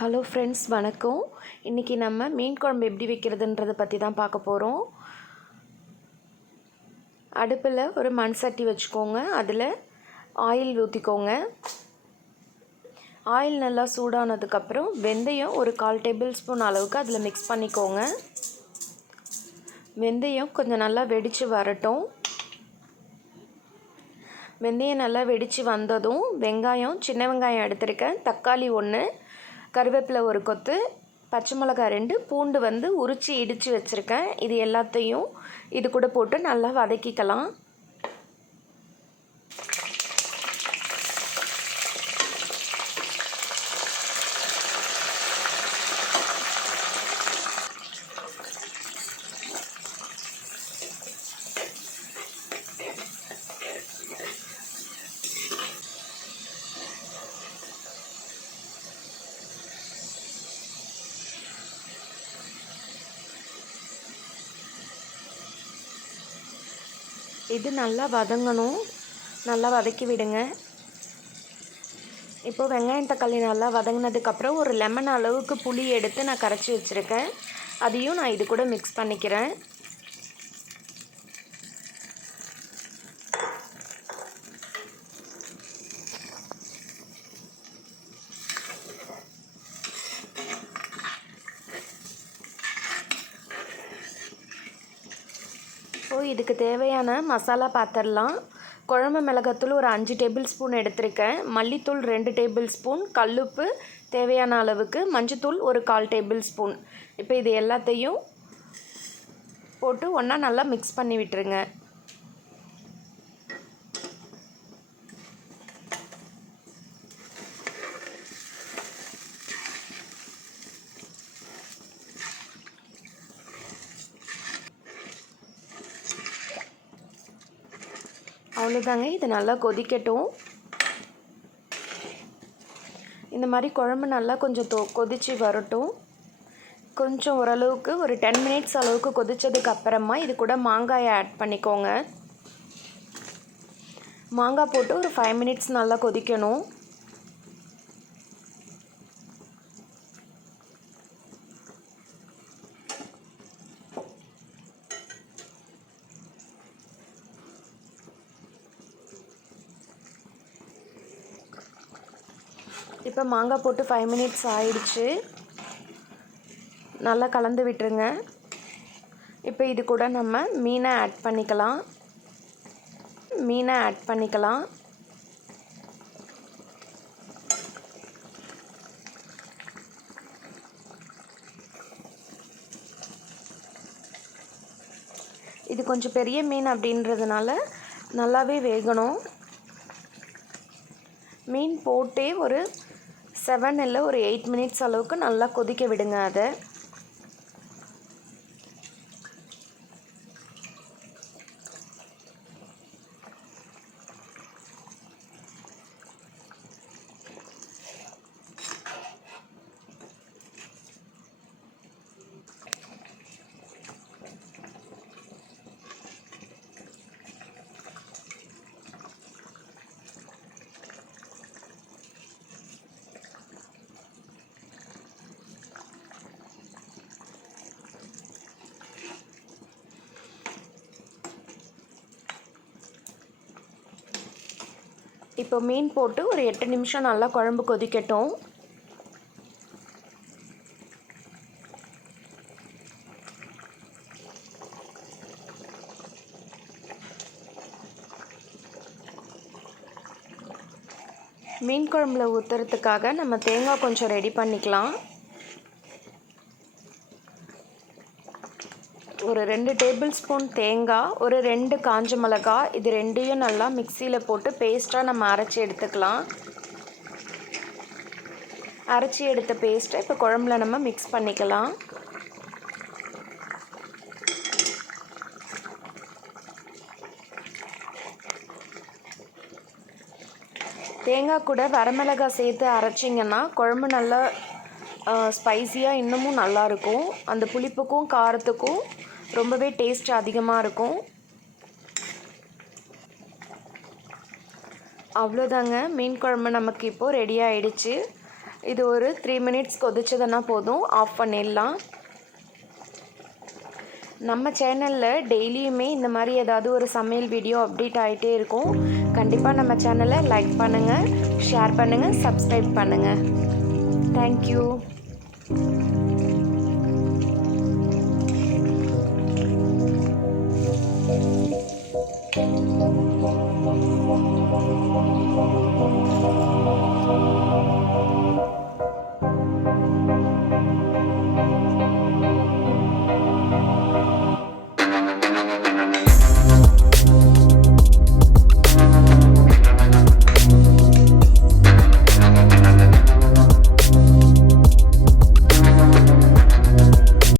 Hello friends, வணக்கம். இன்றைக்கி நம்ம மீன் குழம்பு எப்படி வைக்கிறதுன்றதை பற்றி தான் பார்க்க போகிறோம். அடுப்பில் ஒரு மண் சட்டி வச்சுக்கோங்க. அதில் ஆயில் ஊற்றிக்கோங்க. ஆயில் நல்லா சூடானதுக்கப்புறம் வெந்தயம் ஒரு 1/4 டேபிள் ஸ்பூன் அளவுக்கு அதில் மிக்ஸ் பண்ணிக்கோங்க. வெந்தயம் கொஞ்சம் நல்லா வெடித்து வரட்டும். வெந்தயம் நல்லா வெடித்து வந்ததும் வெங்காயம், சின்ன வெங்காயம் எடுத்துருக்கேன், தக்காளி 1, கருவேப்பிலை 1 கொத்து, பச்சை மிளகாய் 2, பூண்டு உரித்து இடித்து வச்சுருக்கேன். இது எல்லாத்தையும் இது கூட போட்டு நல்லா வதக்கிக்கலாம். இது நல்லா வதங்கணும். நல்லா வதக்கி விடுங்க. இப்போது வெங்காயம் தக்காளி நல்லா வதங்கினதுக்கப்புறம் ஒரு லெமன் அளவுக்கு புளி எடுத்து நான் கரைச்சி வச்சுருக்கேன். அதையும் நான் இது கூட மிக்ஸ் பண்ணிக்கிறேன். இப்போது இதுக்கு தேவையான மசாலா பார்த்துடலாம். குழம்பு மிளகாத்தூள் ஒரு 5 டேபிள் ஸ்பூன் எடுத்திருக்கேன். மல்லித்தூள் 2 டேபிள் ஸ்பூன், கல்லுப்பு தேவையான அளவுக்கு, மஞ்சத்தூள் ஒரு 1/4 டேபிள் ஸ்பூன். இப்போ இது எல்லாத்தையும் போட்டு ஒன்றா நல்லா மிக்ஸ் பண்ணி விட்டுருங்க. அவ்வளோதாங்க. இது நல்லா கொதிக்கட்டும். இந்த மாதிரி குழம்பு நல்லா கொஞ்சம் கொதித்து வரட்டும். கொஞ்சம் ஓரளவுக்கு ஒரு 10 மினிட்ஸ் அளவுக்கு கொதித்ததுக்கு அப்புறமா இது கூட மாங்காயை ஆட் பண்ணிக்கோங்க. மாங்காய் போட்டு ஒரு 5 மினிட்ஸ் நல்லா கொதிக்கணும். இப்போ மாங்காய் போட்டு 5 மினிட்ஸ் ஆயிடுச்சு. நல்லா கலந்து விட்டுருங்க. இப்போ இது கூட நம்ம மீனை ஆட் பண்ணிக்கலாம். இது கொஞ்சம் பெரிய மீன் அப்படின்றதுனால நல்லாவே வேகணும். மீன் போட்டே ஒரு 7 இல்லை ஒரு 8 மினிட்ஸ் அளவுக்கு நல்லா கொதிக்க விடுங்க. அதை இப்போ மீன் போட்டு ஒரு 8 நிமிஷம் நல்லா குழம்பு கொதிக்கட்டும். மீன் குழம்புல ஊற்றுறதுக்காக நம்ம தேங்காய் கொஞ்சம் ரெடி பண்ணிக்கலாம். ஒரு 2 டேபிள் ஸ்பூன் தேங்காய், ஒரு 2 காஞ்ச மிளகாய், இது ரெண்டையும் நல்லா மிக்சியில் போட்டு பேஸ்ட்டாக நம்ம அரைச்சி எடுத்துக்கலாம். அரைச்சி எடுத்த பேஸ்ட்டை இப்போ குழம்புல நம்ம மிக்ஸ் பண்ணிக்கலாம். தேங்காய் கூட வரமிளகாய் சேர்த்து அரைச்சிங்கன்னா குழம்பு நல்லா ஸ்பைஸியாக இன்னமும் நல்லாயிருக்கும். அந்த புளிப்புக்கும் காரத்துக்கும் ரொம்பவே டேஸ்ட் அதிகமாக இருக்கும். அவ்வளோதாங்க, மீன் குழம்பு நமக்கு இப்போது ரெடி ஆகிடுச்சு. இது ஒரு 3 மினிட்ஸ் கொதிச்சதுன்னா போதும், ஆஃப் பண்ணிடலாம். நம்ம சேனலில் டெய்லியுமே இந்த மாதிரி ஏதாவது ஒரு சமையல் வீடியோ அப்டேட் ஆகிட்டே இருக்கும். கண்டிப்பாக நம்ம சேனலை லைக் பண்ணுங்கள், ஷேர் பண்ணுங்கள், சப்ஸ்கிரைப் பண்ணுங்கள். தேங்க்யூ.